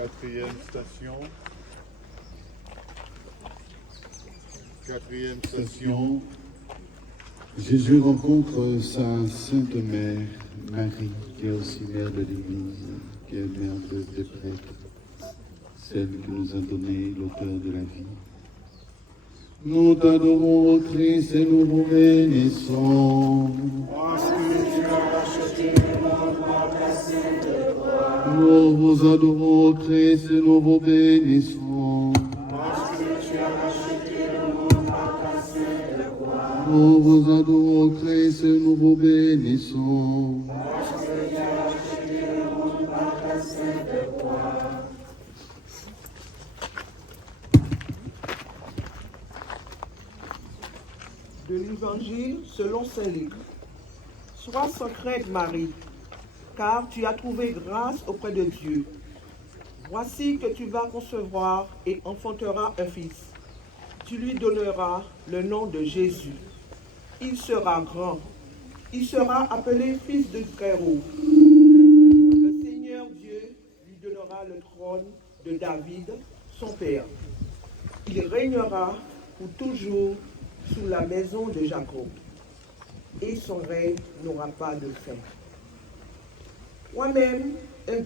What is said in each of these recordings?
Quatrième station. Quatrième station. Jésus rencontre sa Sainte Mère, Marie, qui est aussi mère de l'Église, qui est mère des prêtres, celle qui nous a donné l'auteur de la vie. Nous t'adorons, ô Christ, et nous vous bénissons. Parce que tu as racheté le monde par ta sainte croix. Nous vous adorons, ô Christ, et nous vous bénissons. Parce que tu as racheté le monde par ta sainte croix. Nous vous adorons, ô Christ, et nous vous bénissons. Parce que tu as racheté le monde par ta sainte croix. De l'Évangile selon saint Luc. Sois sans crainte, Marie, car tu as trouvé grâce auprès de Dieu. Voici que tu vas concevoir et enfanteras un fils. Tu lui donneras le nom de Jésus. Il sera grand. Il sera appelé fils de Très-Haut. Le Seigneur Dieu lui donnera le trône de David, son père. Il régnera pour toujours sous la maison de Jacob, et son règne n'aura pas de fin. Toi-même, un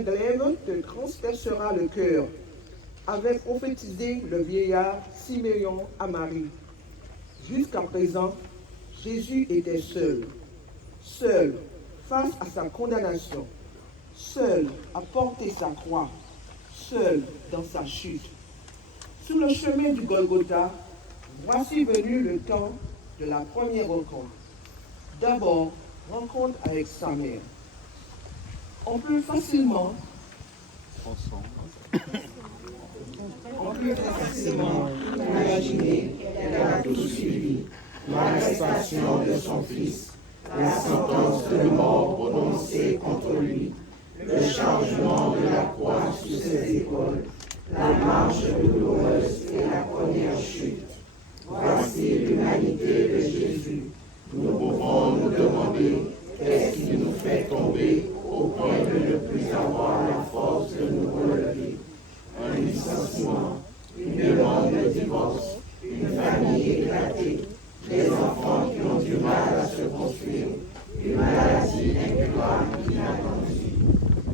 glaive te transpercera le cœur, avait prophétisé le vieillard Siméon à Marie. Jusqu'à présent, Jésus était seul face à sa condamnation, seul à porter sa croix, seul dans sa chute. Sur le chemin du Golgotha, voici venu le temps de la première rencontre. D'abord, rencontre avec sa mère. On peut facilement Imaginer qu'elle a tout suivi. L'arrestation de son fils, la sentence de mort prononcée contre lui, le chargement de la croix sur ses épaules, la marche douloureuse et la première chute. Voici l'humanité de Jésus. Nous pouvons nous demander qu'est-ce qui nous fait tomber au point de ne plus avoir la force de nous relever. Un licenciement, une demande de divorce, une famille éclatée, des enfants qui ont du mal à se construire, une maladie incurable inattendue.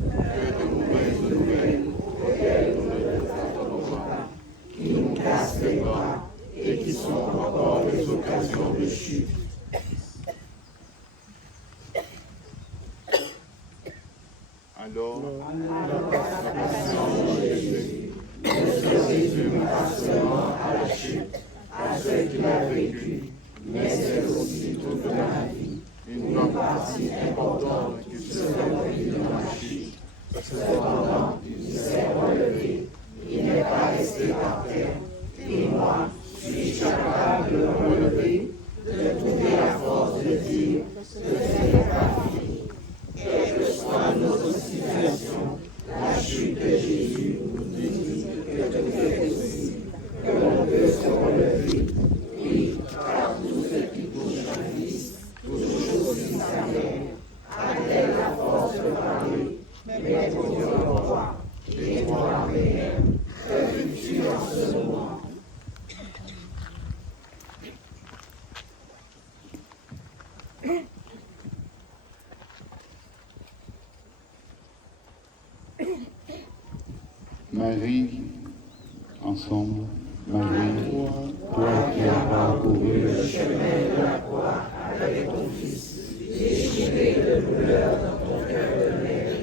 Que de mauvaises nouvelles auxquelles nous ne nous attendons pas, qui nous cassent les bras et qui sont encore des occasions de chute. Alors, La passion de Jésus ne se résume pas seulement à la chute, à ce qu'il a vécu, mais c'est aussi toute la vie, une partie importante qui se remplit dans la chute. Cependant, il s'est relevé, il n'est pas resté par terre, et moi, suis-je capable de le relever, de trouver la force de dire que ce n'est pas fini. Quelle que soit notre situation, la chute de Jésus nous dit que tout est possible, que l'on peut se relever. Oui, car tout ce qui touche un fils touche aussi sa mère. A-t-elle la force de parler, mais pour Dieu roi, et toi, Père, que vis-tu en ce moment? Marie, ensemble, Marie, toi qui as parcouru le chemin de la croix avec ton Fils, déchiré de douleur dans ton cœur de mère,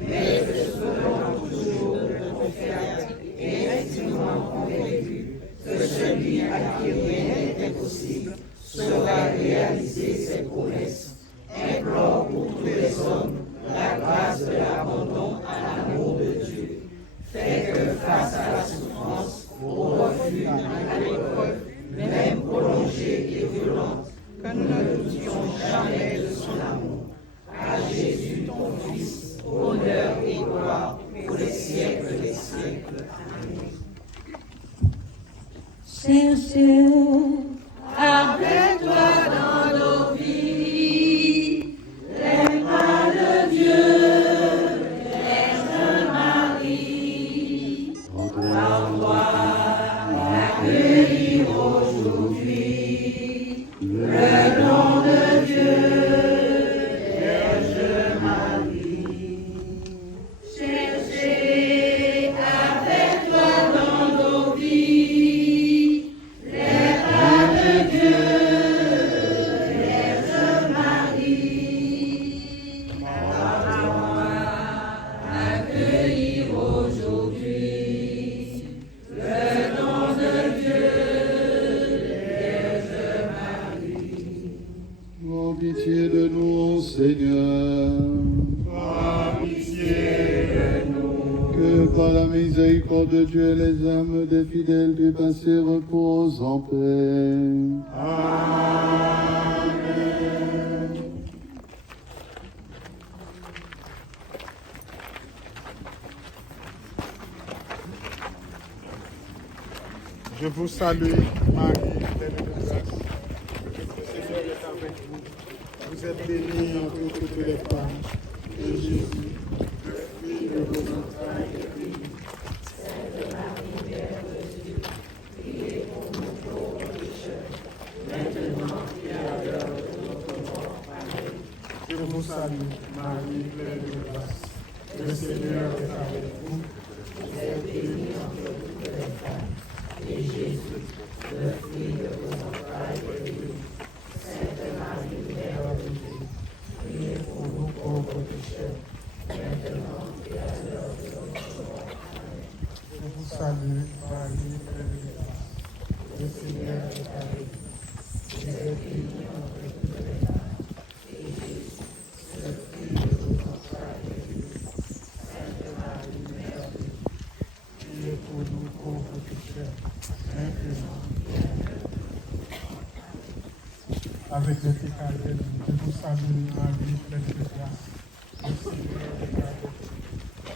mais te souvenant toujours de ton frère et intimement convaincu que celui à qui rien n'est impossible saura réaliser ses promesses. Implore pour tous les hommes la grâce de l'abandon à l'amour de Dieu. Fais que face à la souffrance, au refus, à l'épreuve, même prolongée et violente, que nous ne doutions jamais de son amour. À Jésus, ton Fils, honneur et gloire pour les siècles des siècles. Amen. Cherchez avec toi dans nos vies les pas de Prends pitié de nous, Seigneur. Prends pitié de nous. Que par la miséricorde de Dieu, les âmes des fidèles du passé reposent en paix. Amen. Je vous salue, Marie, pleine de grâce. Le Seigneur est avec vous. Vous êtes bénie entre toutes les femmes. Et Jésus, le fruit de vos entrailles, est béni. Sainte Marie, Mère de Dieu, priez pour nous pauvres pécheurs, maintenant et à l'heure de notre mort. Amen. Je vous salue, Marie, pleine de grâce. Le Seigneur est avec vous. Vous êtes bénie entre toutes les femmes. Et Jésus, le fruit de vos entrailles, est béni. Sainte Marie, Mère de Dieu, priez pour nous pauvres pécheurs, maintenant et à l'heure de notre mort. Amen. Je vous salue, Marie, pleine de grâce. Le Seigneur est avec vous. Vous êtes bénie entre toutes les femmes. Et Jésus, le fruit de vos entrailles, est béni. Sainte Marie, Mère de Dieu, Priez pour nous pauvres pécheurs, maintenant. Avec le Picardel, je vous salue, Marie, pleine de grâce. Le Seigneur est avec vous.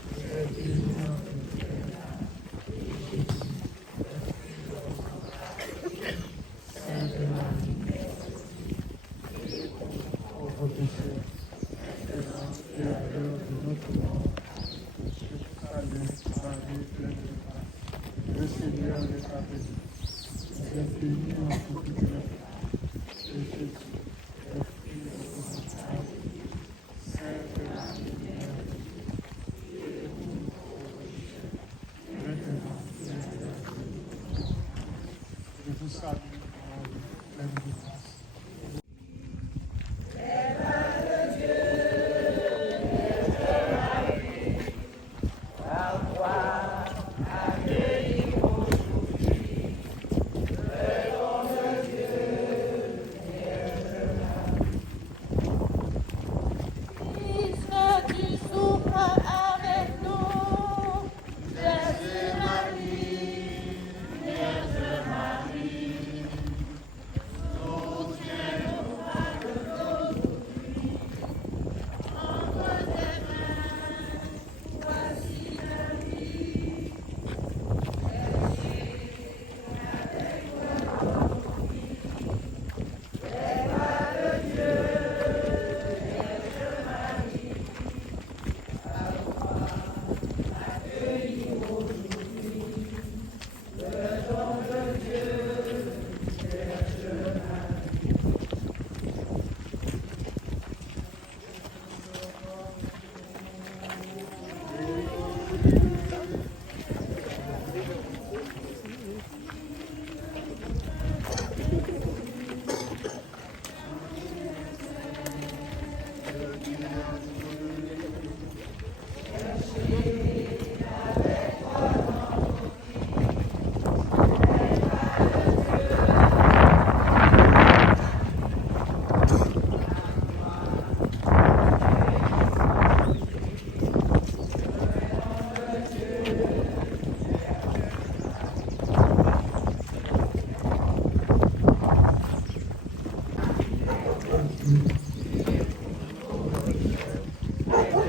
Vous êtes bénie entre toutes les femmes. Et Jésus, le fruit de vos entrailles, Sainte Marie, Mère de Dieu, priez pour nous pauvres pécheurs, maintenant et à l'heure de notre mort. Je vous salue, Marie, pleine de grâce. Le Seigneur est avec vous. Vous êtes bénie entre toutes les femmes. Et Jésus, le fruit de vos entrailles, Sainte Marie, Mère de Dieu, priez pour nous pauvres pécheurs, maintenant et à l'heure de notre mort. Je vous salue, Marie, pleine de grâce. Tu souffres avec nous, Vierge Marie, Vierge Marie, soutiens-nous par nos soucis, entre tes mains, voici la vie, avec toi ton Fils,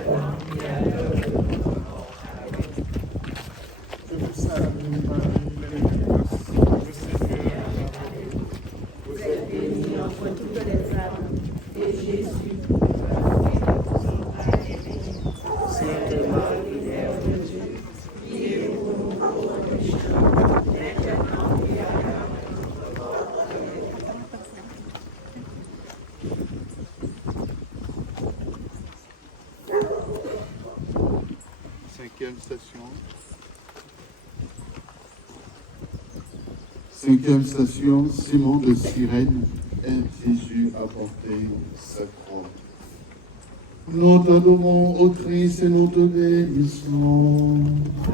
Père de Dieu. Je vous salue, Marie, pleine de grâce. Le Seigneur est avec vous. Vous êtes bénie entre toutes les femmes. et Jésus, le fruit de vos entrailles, est béni. Sainte Marie, Mère de Dieu, priez pour nous pauvres pécheurs, maintenant et à l'heure de notre mort. Amen. Cinquième station. Cinquième station, Simon de Cyrène aide Jésus à porter sa croix. Nous t'adorons, ô Christ, et nous te bénissons.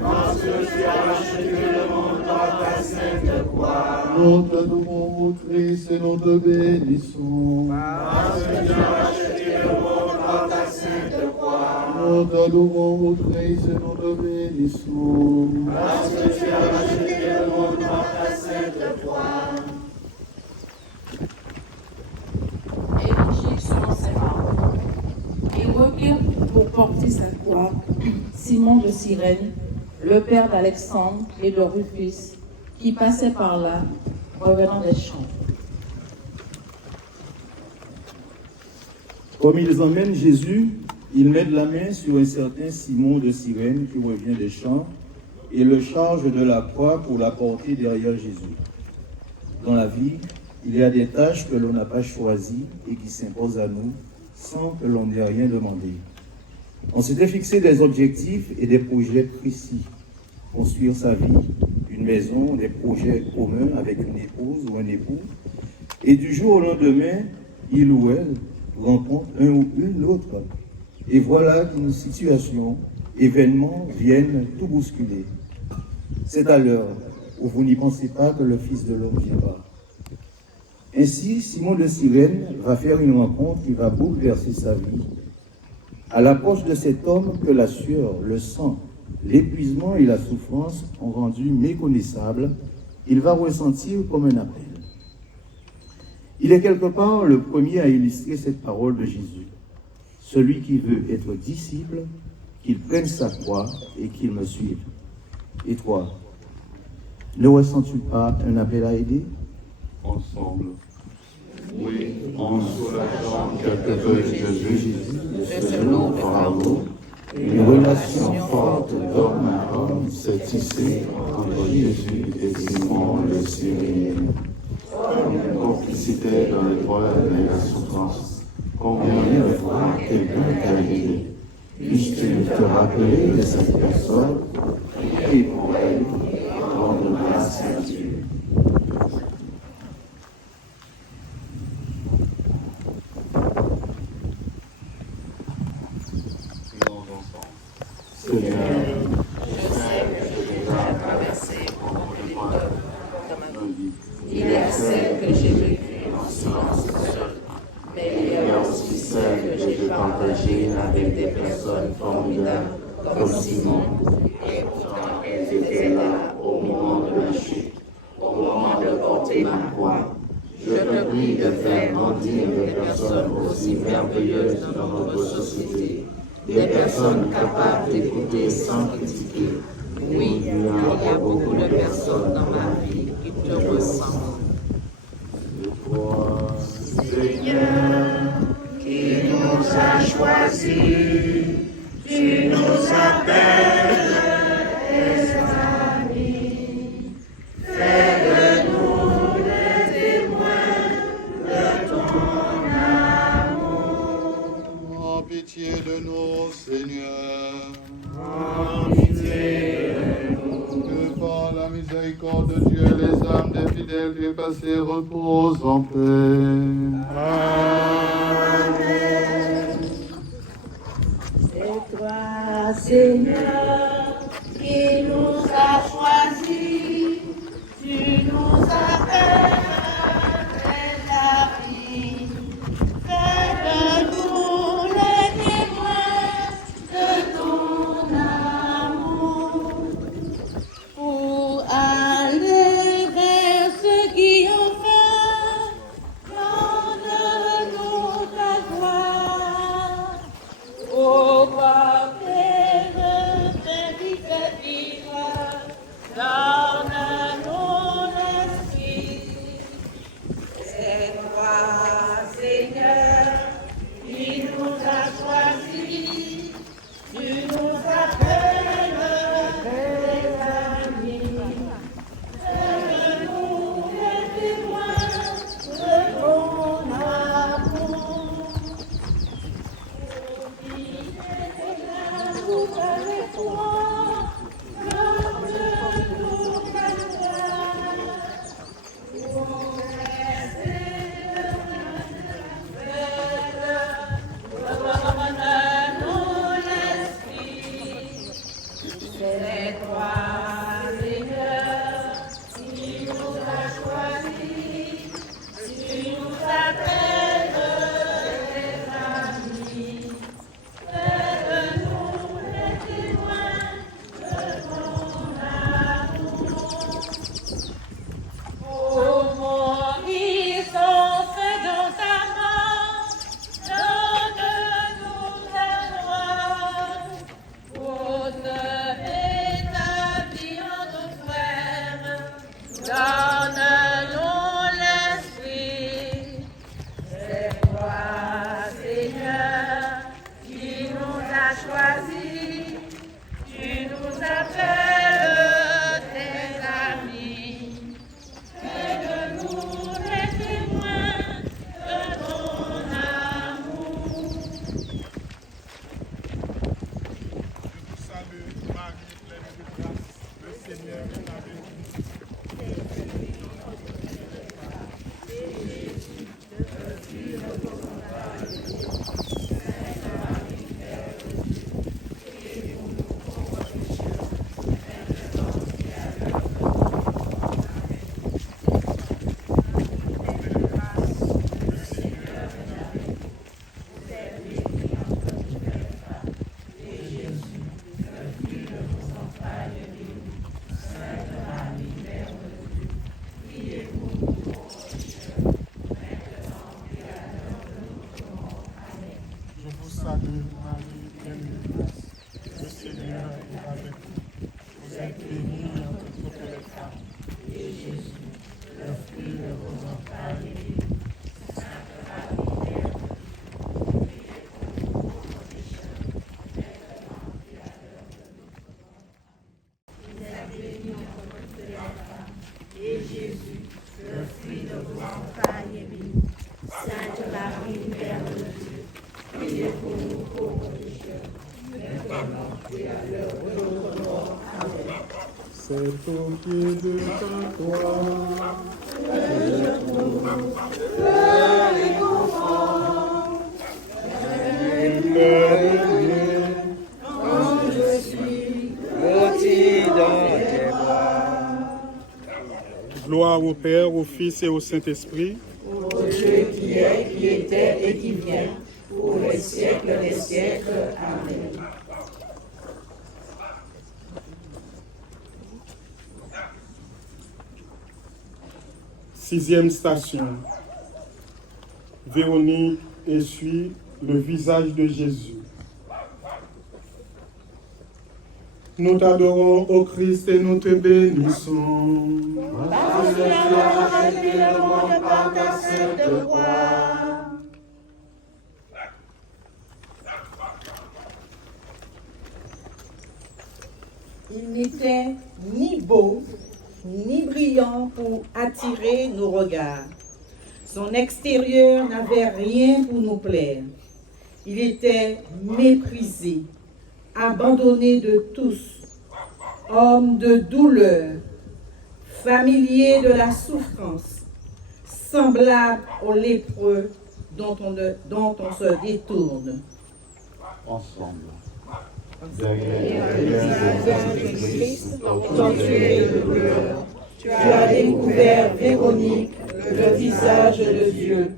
Parce que tu as racheté le monde par ta sainte croix. Nous t'adorons, ô Christ, et nous te bénissons. Parce que tu as racheté le monde par ta sainte croix. Nous t'adorons, ô Christ, et nous te bénissons. Parce que tu as racheté le monde par ta sainte croix. Évangile selon saint Marc. Il revient pour porter sa croix Simon de Cyrène, le père d'Alexandre et de Rufus, qui passait par là, revenant des champs. Comme ils emmènent Jésus, ils mettent la main sur un certain Simon de Cyrène qui revient des champs et le chargent de la croix pour la porter derrière Jésus. Dans la vie, il y a des tâches que l'on n'a pas choisies et qui s'imposent à nous sans que l'on n'ait rien demandé. On s'était fixé des objectifs et des projets précis. Construire sa vie, une maison, des projets communs avec une épouse ou un époux. Et du jour au lendemain, il ou elle rencontre un ou une autre. Et voilà qu'une situation, événements viennent tout bousculer. C'est à l'heure où vous n'y pensez pas que le Fils de l'homme viendra. Ainsi, Simon de Cyrène va faire une rencontre qui va bouleverser sa vie. À l'approche de cet homme que la sueur, le sang, l'épuisement et la souffrance ont rendu méconnaissable, il va ressentir comme un appel. Il est quelque part le premier à illustrer cette parole de Jésus. Celui qui veut être disciple, qu'il prenne sa croix et qu'il me suive. Et toi, ne ressens-tu pas un appel à aider? Ensemble. Oui, en soulageant quelque peu Jésus de ce lourd fardeau, une relation forte d'homme à homme s'est tissée entre Jésus et Simon le Cyrénien. Comme une complicité dans l'épreuve et la souffrance. Combien de fois quelqu'un t'a aidé? Puisses-tu te rappeler de cette personne? Prie pour elle et rendre grâce à Dieu. Seigneur, Je sais que je vais traverser beaucoup d'épreuves dans ma vie. Il y a celles que j'ai vécues en silence seul, mais il y a aussi celles que j'ai partagées avec des personnes formidables comme Simon. Et pourtant, elles étaient là au moment de ma chute, au moment de porter ma croix. Je te prie de faire grandir des personnes aussi merveilleuses dans notre société. Des personnes capables d'écouter sans critiquer. Oui, il y a beaucoup de personnes dans ma vie qui te ressemblent. et toi, Seigneur, qui nous a choisis, tu nous appelles tes amis. Fais de nous les témoins de ton amour. en pitié de nous, Seigneur. En pitié de nous. Que par la miséricorde de Dieu, les âmes des fidèles qui passés reposent en paix. C'est toi, Seigneur, qui nous a choisis. Tu nous appelles tes amis. Fais de nous les témoins de ton amour. Pour aller vers ceux qui ont faim, donne-nous ta gloire. Ô Père salue Marie, pleine de grâce. Le Seigneur est avec vous. Vous êtes bénie entre toutes les femmes. Et Jésus, le fruit de vos entrailles, est béni. Sainte Marie, Mère de Dieu, priez pour nous pauvres pécheurs, maintenant et à l'heure de notre mort. Amen. C'est au pied de ta croix Que je trouve le réconfort. Quand je suis blotti dans tes bras. Gloire au Père, au Fils et au Saint-Esprit. Ô Dieu qui est, qui était et qui vient, pour les siècles des siècles. Amen. Sixième station. Véronique essuie le visage de Jésus. Nous t'adorons, ô Christ, et nous te bénissons. Parce que tu as rempli le monde par ta sainte croix. Il n'était ni beau, ni brillant pour attirer nos regards. Son extérieur n'avait rien pour nous plaire. Il était méprisé, abandonné de tous, homme de douleur, familier de la souffrance, semblable au lépreux dont on se détourne. Ensemble. Derrière le visage de Christ, torturé de douleur, tu as découvert, Véronique, le visage de Dieu.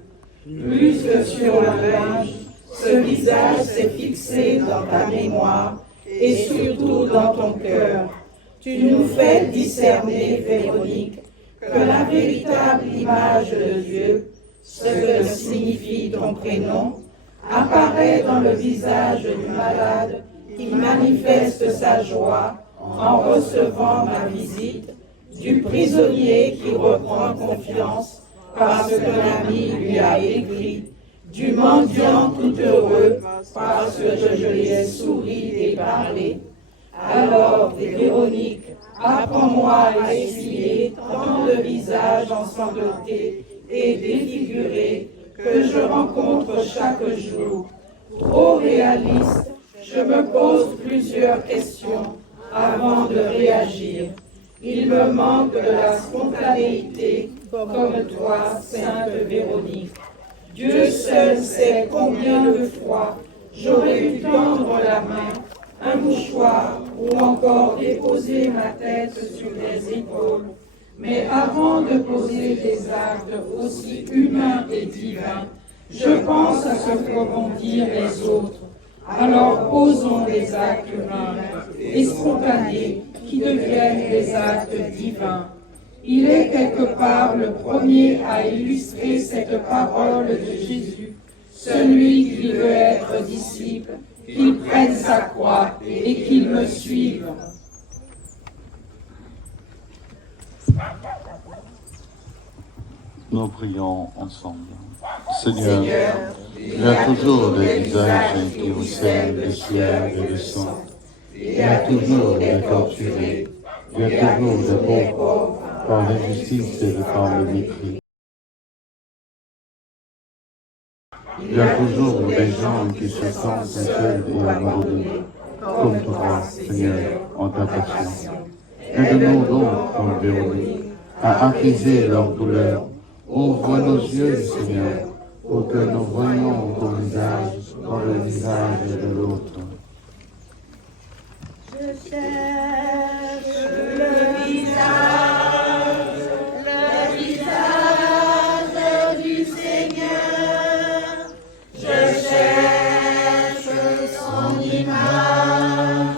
Plus que sur la page, ce visage s'est fixé dans ta mémoire et surtout dans ton cœur. Tu nous fais discerner, Véronique, que la véritable image de Dieu, ce que signifie ton prénom, apparaît dans le visage du malade qui manifeste sa joie en recevant ma visite, du prisonnier qui reprend confiance parce que l'ami lui a écrit, du mendiant tout heureux parce que je lui ai souri et parlé. Alors, Véronique, apprends-moi à essuyer tant de visages ensanglantés et défigurés que je rencontre chaque jour. Trop réaliste, je me pose plusieurs questions avant de réagir. Il me manque de la spontanéité comme toi, Sainte Véronique. Dieu seul sait combien de fois j'aurais pu tendre la main, un mouchoir ou encore déposer ma tête sur les épaules. Mais avant de poser des actes aussi humains et divins, je pense à ce que vont dire les autres. Alors posons des actes humains et spontanés qui deviennent des actes divins. Il est quelque part le premier à illustrer cette parole de Jésus, celui qui veut être disciple, qu'il prenne sa croix et qu'il me suive. Nous prions ensemble. Seigneur, il y a toujours des visages qui ruissellent de sueur et de sang. Il y a toujours des torturés. Il y a toujours des pauvres par l'injustice et par le mépris. Il y a toujours des gens qui se sentent seuls et abandonnés, comme toi, Seigneur, en ta passion. Aide-nous donc, comme Véronique, à apaiser leur douleur. Ouvre nos yeux, Seigneur, pour que nous voyions ton visage dans le visage de l'autre. Je cherche le visage du Seigneur. Je cherche son image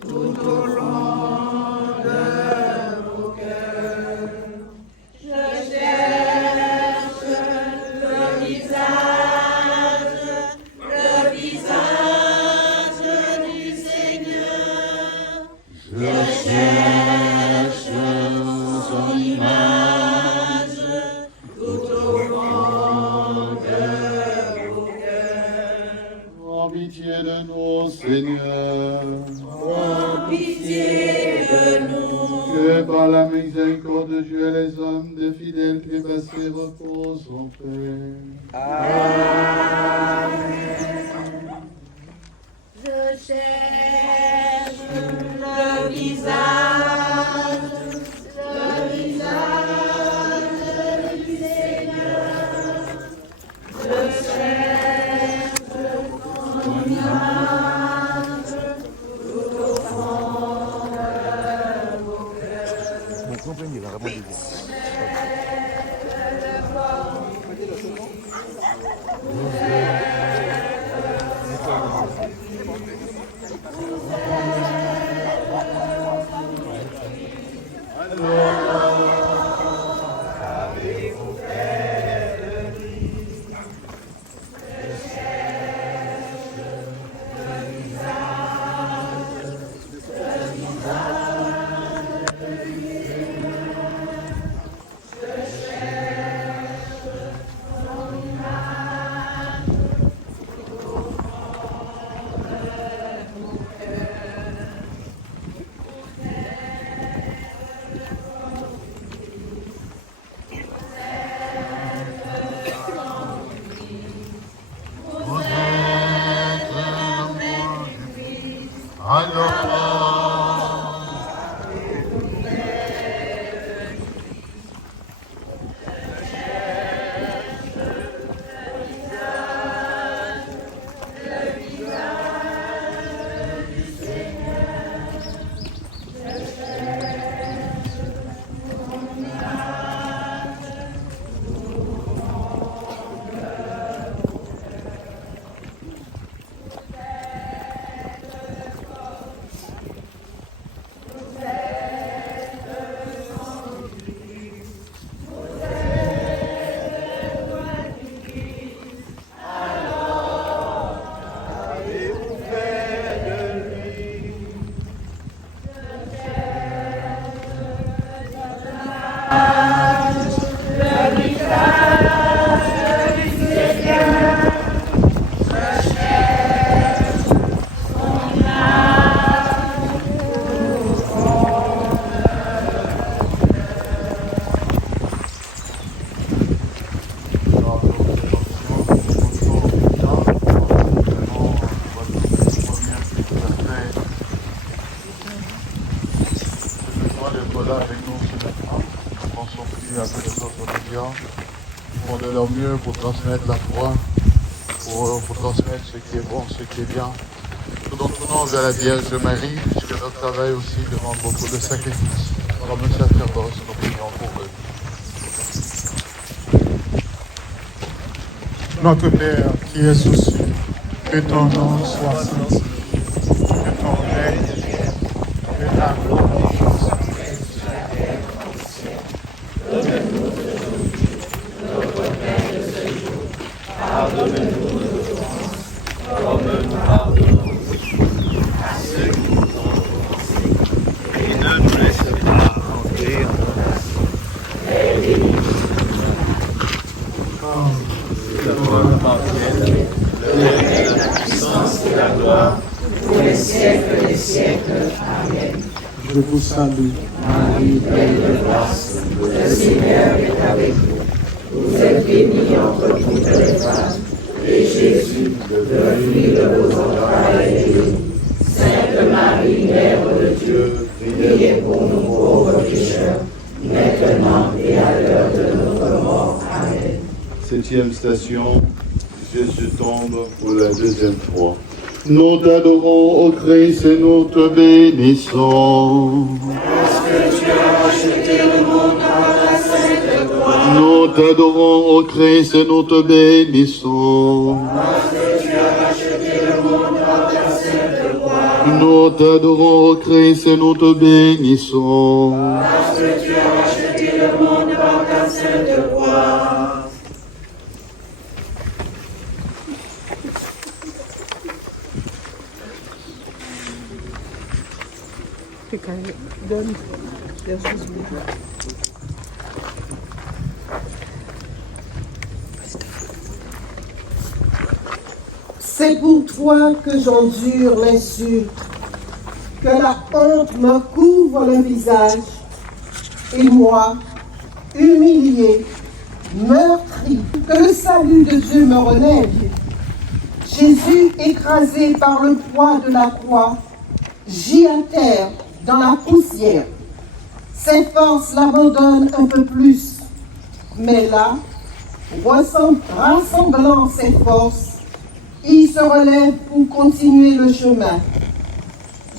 tout au long de vos cœurs. Je cherche le visage pitié de nous, Seigneur. Prends pitié de nous. Que par la miséricorde de Dieu, les hommes des fidèles trépassés reposent en paix. Je cherche le visage du Seigneur. Je cherche son image tout au fond de mon cœur. Font de leur mieux pour transmettre la foi, pour transmettre ce qui est bon, ce qui est bien. Nous nous tournons vers la Vierge Marie, puisque notre travail aussi demande beaucoup de sacrifices. Comme le sacerdoce, nous prions pour eux. Notre Père qui es aux cieux, que ton nom soit sanctifié, que ton règne vienne, que ta volonté soit faite sur la terre comme au ciel. Donne-nous aujourd'hui notre pain de ce jour. Pardonne-nous nos offenses, comme nous pardonnons à ceux qui nous ont offensés. Et ne nous laisse pas entrer en tentation, mais délivre-nous. Le monde appartient, la puissance et la gloire, pour les siècles des siècles. Amen. Je vous salue, Marie, pleine de grâce, le Seigneur est avec vous. Vous êtes bénie entre toutes les femmes, et Jésus, le fruit de vos entrailles, est béni. Sainte Marie, Mère de Dieu, priez pour nous pauvres pécheurs, maintenant et à l'heure de notre mort. Amen. 7e station, Jésus tombe pour la 2e fois. Nous t'adorons, ô Christ, et nous te bénissons. Parce que tu as racheté le monde par ta sainte croix. Nous t'adorons, ô Christ, et nous te bénissons. Parce que tu as racheté le monde par ta sainte croix. Nous t'adorons, ô Christ, et nous te bénissons. Parce que tu as racheté le monde par ta sainte croix. C'est pour toi que j'endure l'insulte, que la honte me couvre le visage, et moi, humilié, meurtri, que le salut de Dieu me relève. Jésus, écrasé par le poids de la croix, gît à terre dans la poussière. Ses forces l'abandonnent un peu plus, mais là, rassemblant ses forces, il se relève pour continuer le chemin.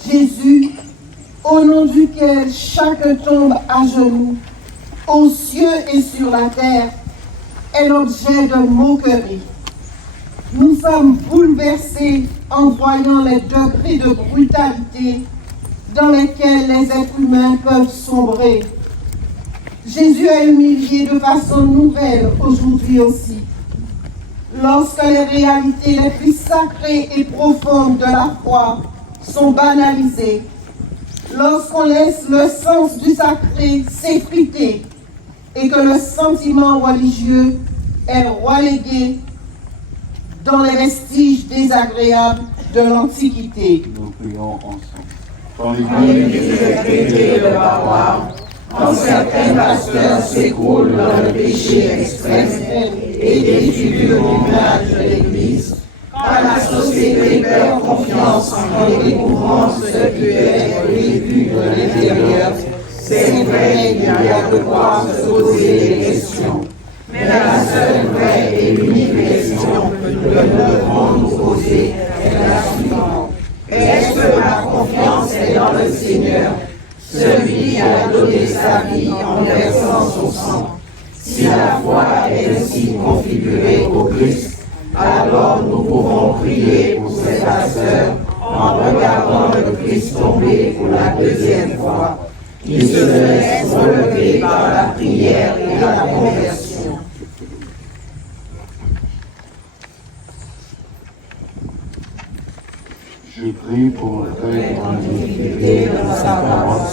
Jésus, au nom duquel chacun tombe à genoux, aux cieux et sur la terre, est l'objet de moquerie. Nous sommes bouleversés en voyant les degrés de brutalité dans lesquels les êtres humains peuvent sombrer. Jésus a humilié de façon nouvelle aujourd'hui aussi. Lorsque les réalités les plus sacrées et profondes de la foi sont banalisées, lorsqu'on laisse le sens du sacré s'effriter et que le sentiment religieux est relégué dans les vestiges désagréables de l'Antiquité. Nous prions ensemble. Quand L'Église est traitée de barbare, quand certains pasteurs s'écroulent dans le péché extrême et défigurent l'image de l'Église, quand la société perd confiance en découvrant ce qui est vécu de l'intérieur, c'est vrai qu'il y a de quoi se poser des questions. Mais la seule vraie et unique question que nous devons nous poser est la suivante. Est-ce que ma confiance est dans le Seigneur, celui qui a donné sa vie en versant son sang? Si la foi est ainsi configurée au Christ, alors nous pouvons prier pour ces pasteurs en regardant le Christ tomber pour la deuxième fois, qui se laisse relever par la prière et la conversion. je prie pour entrer En difficulté dans sa parole,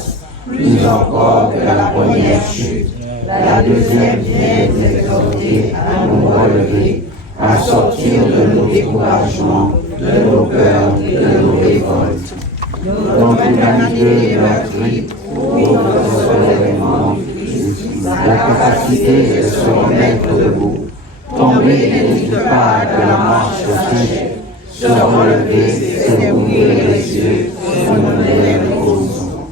plus encore que la première chute, la deuxième vient nous exhorter à nous relever, à sortir de nos découragements, de nos peurs et de nos révoltes. Notre humanité meurtrie pour notre relèvement du Christ, la capacité de se remettre debout, tomber n'évite pas que la marche s'achève. Se relever, c'est ouvrir les yeux sur nos lèvres aux eaux.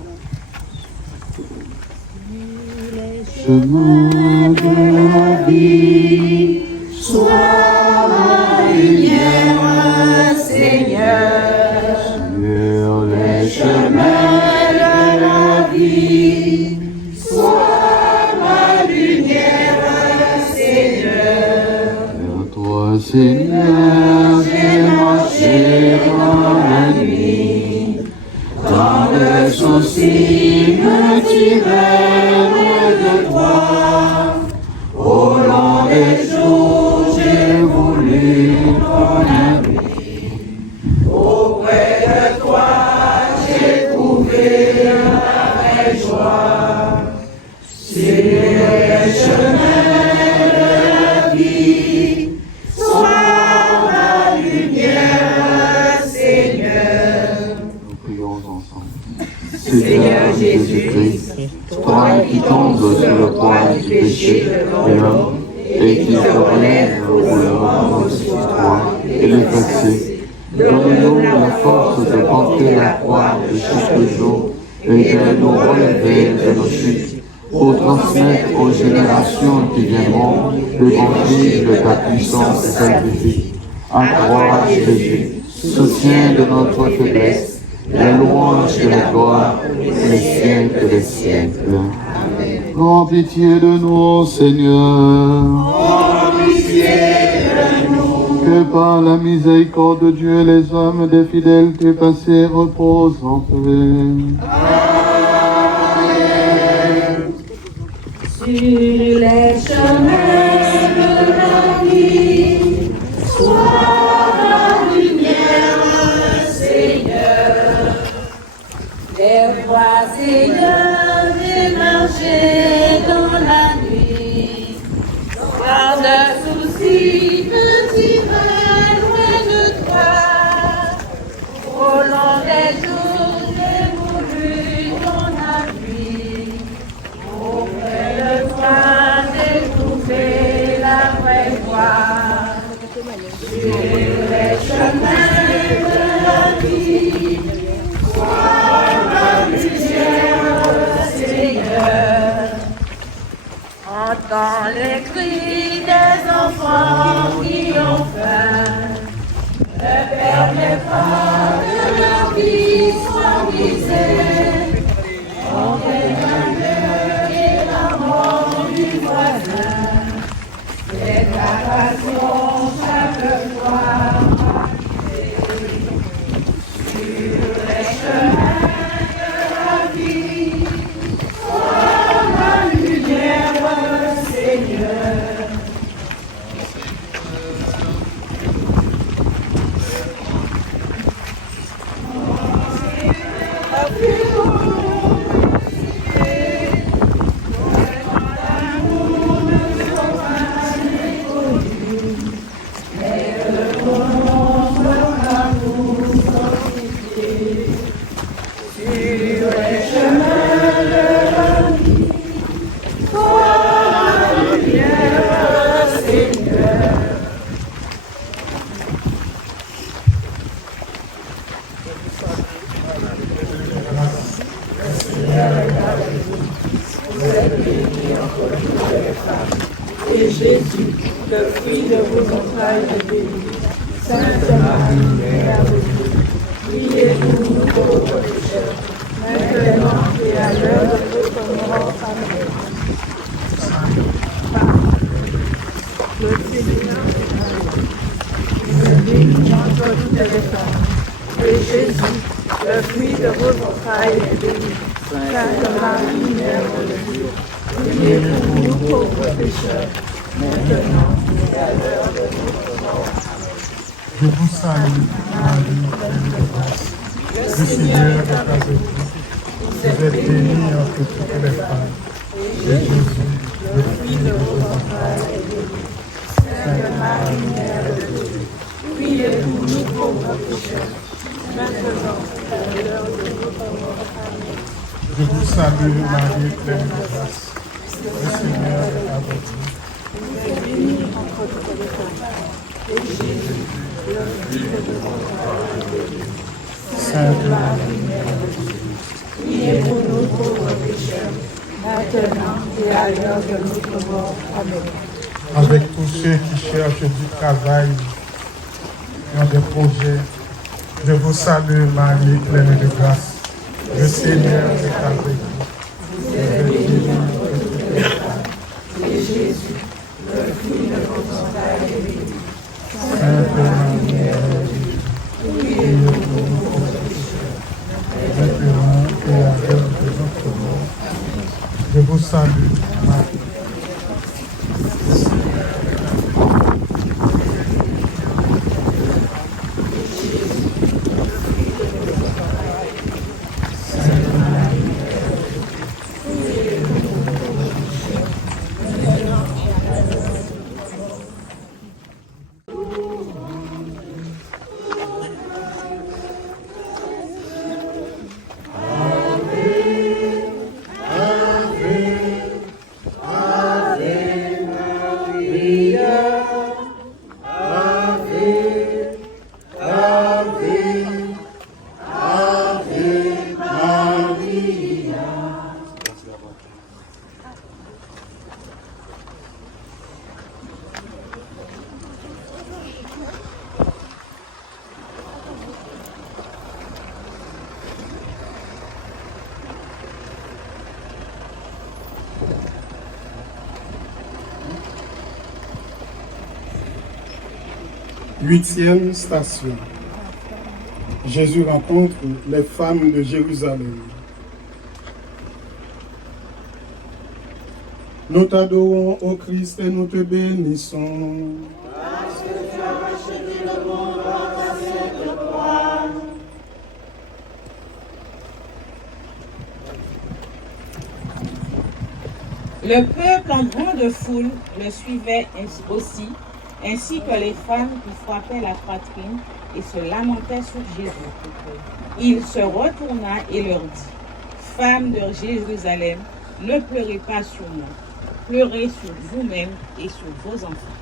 chemin de la vie, Sois ma lumière, Seigneur, sur les chemin de la vie. Sois ma lumière, Seigneur. vers toi, Seigneur, j'ai marché dans la nuit. Tant de soucis me tiraient loin de toi. Au long des jours, j'ai voulu ton abri. Auprès de toi, j'ai trouvé la vraie joie. Sur les chemins de la vie, sois ma lumière, Seigneur. Nous prions ensemble. Seigneur Jésus-Christ, toi qui tombes sur le poids du péché de l'homme et qui te relève pour le rendre sur toi et le passer, donne-nous la force de porter la croix de chaque jour et de nous relever de nos chutes pour transmettre aux générations qui viendront l'évangile de ta puissance salvifique. Accrois Jésus, soutien de notre faiblesse, la louange et la gloire pour les siècles des siècles. Amen. Prends pitié de nous, Seigneur. Prends pitié de nous. Que par la miséricorde de Dieu, les hommes des fidèles du passé reposent en paix. Amen. Sur les chemins de la vie, sois ma lumière, Seigneur. Les voies, Seigneur, j'ai marché dans la nuit. Pas de soucis ne tiraient loin de toi. dans les cris des enfants qui ont faim. Ne permets pas que leur vie soit brisée. On dégaine et la mort du voisin. C'est ta passion chaque fois. Sur les chemins de la vie, sois la lumière, Seigneur. Et Jésus, le fruit de vos entrailles, est béni. Sainte Marie, Mère de Dieu, priez pour nous pauvres pécheurs, maintenant et à l'heure de notre mort. Amen. Le Seigneur est béni entre toutes les femmes. Et Jésus, le fruit de vos entrailles, est béni. Sainte Marie, Mère de Dieu, priez pour nous pauvres pécheurs, maintenant et à l'heure de notre mort. Je vous salue, Marie, pleine de grâce. Le Seigneur est avec vous. Vous êtes bénie entre toutes les femmes. Et Jésus, le fruit de vos entrailles, est béni. Sainte Marie, Mère de Dieu, priez pour nous pauvres pécheurs, maintenant et à l'heure de notre mort. Amen. Je vous salue, Marie, pleine de grâce. Le Seigneur est avec vous. Vous êtes bénie entre toutes les femmes. Et Jésus, le fruit de vos entrailles, est béni. Sainte Marie, Mère de Dieu, priez pour nous pauvres pécheurs, maintenant et à l'heure de notre mort. Amen. avec tous ceux qui cherchent du travail et ont des projets, je vous salue, Marie, pleine de grâce. Le Seigneur est avec vous. Vous êtes bénie entre toutes les femmes. Et Jésus, le fruit de vos entrailles, est béni. Sainte Marie, Mère de Dieu, priez pour nous pauvres pécheurs, maintenant et à l'heure de notre mort. Je vous salue, Marie. Huitième station. Jésus rencontre les femmes de Jérusalem. Nous t'adorons, ô Christ, et nous te bénissons. Parce que tu as racheté le monde par ta sainte croix. Le peuple en grande foule le suivait aussi, ainsi que les femmes qui frappaient la poitrine et se lamentaient sur Jésus. Il se retourna et leur dit, « Femmes de Jérusalem, ne pleurez pas sur moi, pleurez sur vous-même et sur vos enfants. »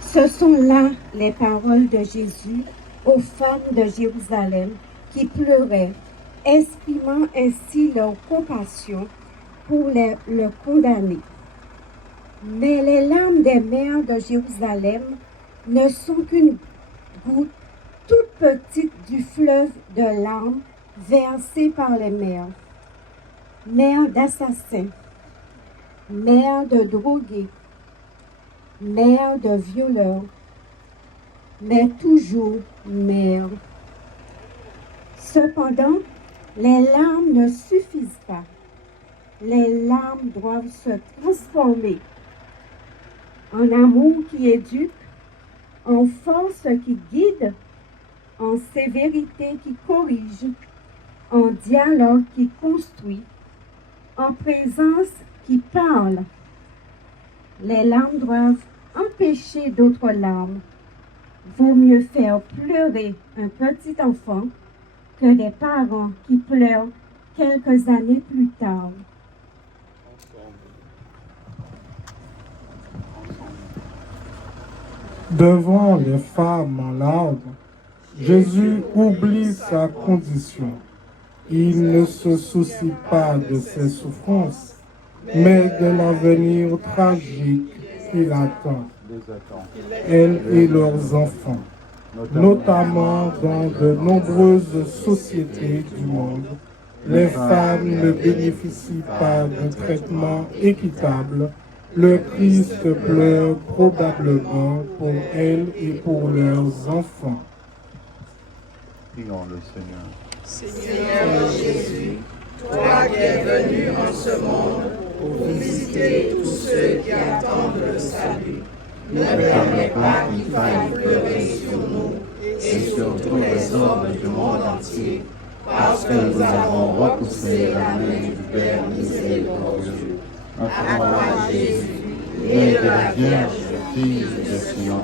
Ce sont là les paroles de Jésus aux femmes de Jérusalem qui pleuraient, exprimant ainsi leur compassion pour le condamner. Mais les larmes des mères de Jérusalem ne sont qu'une goutte toute petite du fleuve de larmes versées par les mères. Mères d'assassins, mères de drogués, mères de violeurs, mais toujours mères. Cependant, les larmes ne suffisent pas. Les larmes doivent se transformer en amour qui éduque, en force qui guide, en sévérité qui corrige, en dialogue qui construit, en présence qui parle. Les larmes doivent empêcher d'autres larmes. Vaut mieux faire pleurer un petit enfant que des parents qui pleurent quelques années plus tard. Devant les femmes en larmes, Jésus oublie sa condition. Il ne se soucie pas de ses souffrances, mais de l'avenir tragique qui l'attend, elle et leurs enfants, notamment dans de nombreuses sociétés du monde. Les femmes ne bénéficient pas d'un traitement équitable. Le Christ pleure probablement pour elles et pour leurs enfants. Prions le Seigneur. Seigneur Jésus, toi qui es venu en ce monde pour visiter tous ceux qui attendent le salut, ne permets pas qu'il faille pleurer sur nous et sur tous les hommes du monde entier, parce que nous avons repoussé la main du Père miséricordieux. À toi, Jésus, né de la Vierge, fille de Sion,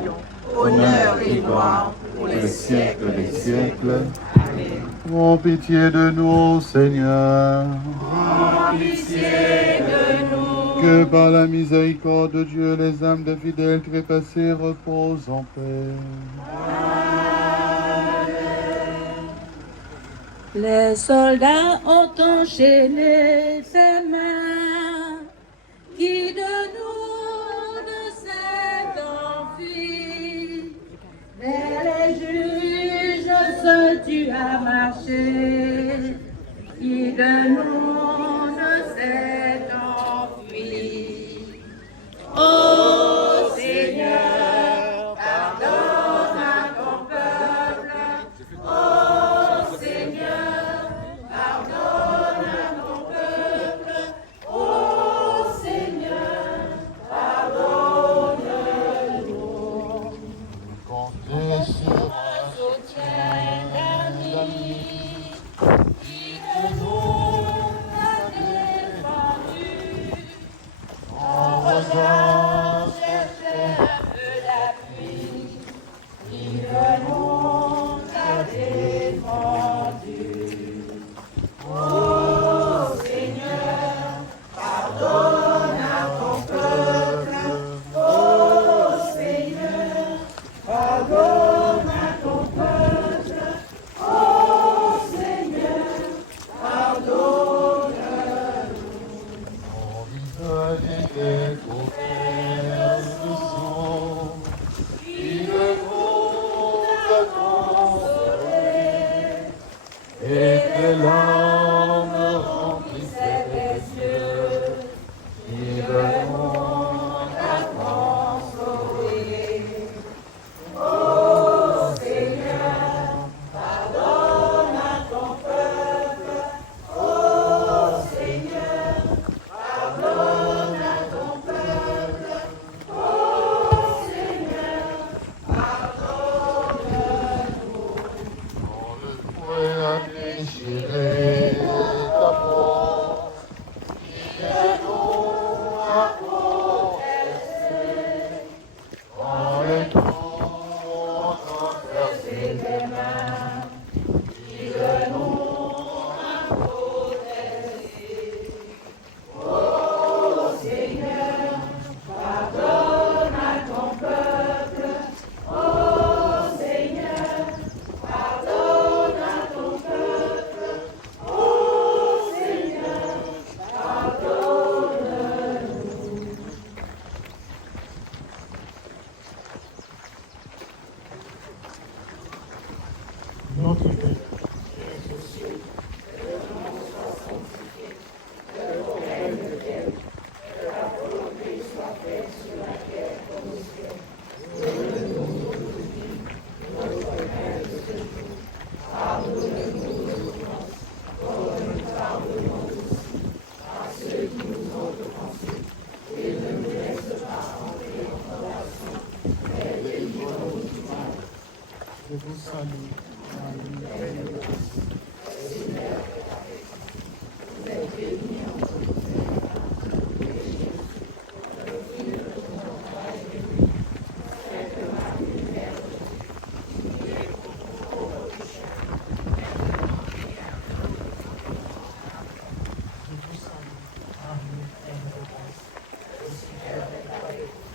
honneur et gloire pour les siècles des siècles. Amen. Prends pitié de nous, Seigneur. Prends pitié de nous. Que par la miséricorde de Dieu, les âmes des fidèles trépassés reposent en paix. Les soldats ont enchaîné ses mains, qui de nous ne s'est enfui. Mais les juges se tuent à marcher, qui de nous ne s'est enfui. Ô Seigneur, pardonne à ton peuple. Ô Seigneur, pardonne à ton peuple. Ô Seigneur, pardonne-nous. Comptez sur un soutien d'amis qui de nous a défendu. En regard, cherchez un peu d'appui qui de nous a défendu. Ô Seigneur, pardonne à ton peuple. Ô Seigneur, pardonne à ton peuple. Ô Seigneur, pardonne-nous. des couverts de sang, qui de vous a consolé, et que larmes remplissaient tes yeux, qui de vous a consolé. Oh, notre Père, qui es aux cieux, je vous salue, Marie, pleine de grâce. Je vous salue, Marie, pleine de grâce. Le Seigneur est avec vous.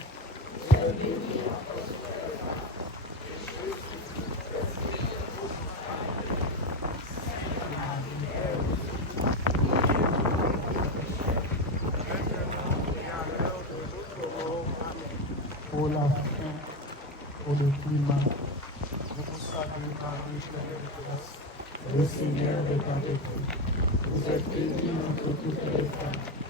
Pour la faim, pour le climat, je vous salue, Marie, pleine de grâce. Le Seigneur est avec vous. Vous êtes bénie entre toutes les femmes.